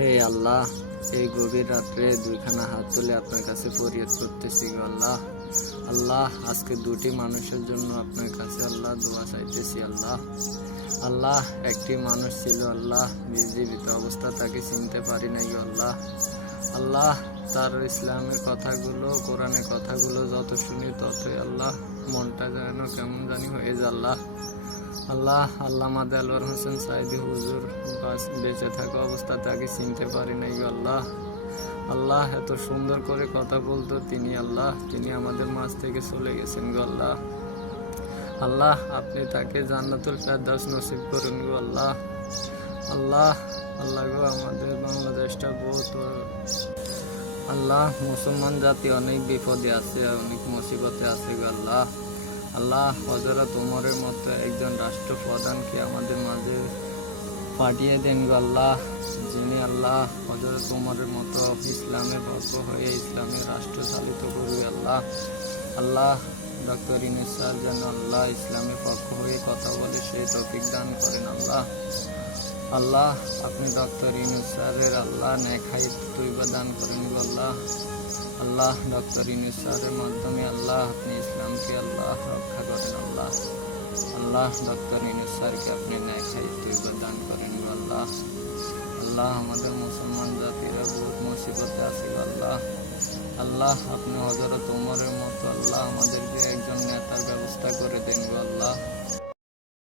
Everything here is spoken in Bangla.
হে আল্লাহ, এই গভীর রাত্রে দুইখানা হাত তুলে আপনার কাছে ফরিয়াদ করতেছি গো আল্লাহ। আল্লাহ, আজকে দুটি মানুষের জন্য আপনার কাছে আল্লাহ দোয়া চাইতেছি আল্লাহ। আল্লাহ, একটি মানুষ ছিল আল্লাহ, জীবিত অবস্থা তাকে চিনতে পারি নাই গো আল্লাহ। আল্লাহ, তার ইসলামের কথাগুলো, কোরআনের কথাগুলো যত শুনি ততই আল্লাহ মনটা যেন কেমন জানি হয়ে যায় আল্লাহ। আল্লাহ, আল্লামা দেলোয়ার হোসেন সাইদি হুজুর বেঁচে থাকা অবস্থা তাকে চিনতে পারি নাই গো আল্লাহ। আল্লাহ, এত সুন্দর করে কথা বলতো তিনি আল্লাহ, তিনি আমাদের মাঝ থেকে চলে গেছেন গো আল্লাহ। আল্লাহ, আপনি তাকে জান্নাতুল ফেরদাউস নসিব করুন গো আল্লাহ। আল্লাহ, আল্লাহ গো, আমাদের বাংলাদেশটা বহুত আল্লাহ, মুসলমান জাতি অনেক বিপদে আছে, অনেক মুসিবতে আছে গো আল্লাহ। আল্লাহ, হযরত ওমরের মতো একজন রাষ্ট্রপ্রধানকে আমাদের মাঝে পাঠিয়ে দেন গো আল্লাহ, যিনি আল্লাহ হযরত ওমরের মতো ইসলামের পক্ষ হয়ে ইসলামের রাষ্ট্র চালিত করবে আল্লাহ। আল্লাহ, ডক্টর ইউনূস স্যার যেন আল্লাহ ইসলামের পক্ষ হয়ে কথা বলে সেই তৌফিক দান করেন আল্লাহ। আল্লাহ, আপনি ডক্টর ইউনূস স্যারের আল্লাহ নেক হায়াত তৈবা দান করেন গো আল্লাহ। আল্লাহ, ডক্টর ইউনূস স্যারের মাধ্যমে আল্লাহ আপনি ইসলামকে আল্লাহ রক্ষা করেন আল্লাহ। আল্লাহ, ডক্টর ইউনূস স্যারকে আপনি নেক হায়াত তৈবা দান করেন গো আল্লাহ। আল্লাহ, আমাদের মুসলমান জাতিরা বহুত মুসিবতে আছে গো আল্লাহ। আল্লাহ, আপনি হযরত ওমরের মতো আল্লাহ আমাদেরকে একজন নেতার ব্যবস্থা করে দেন গো আল্লাহ।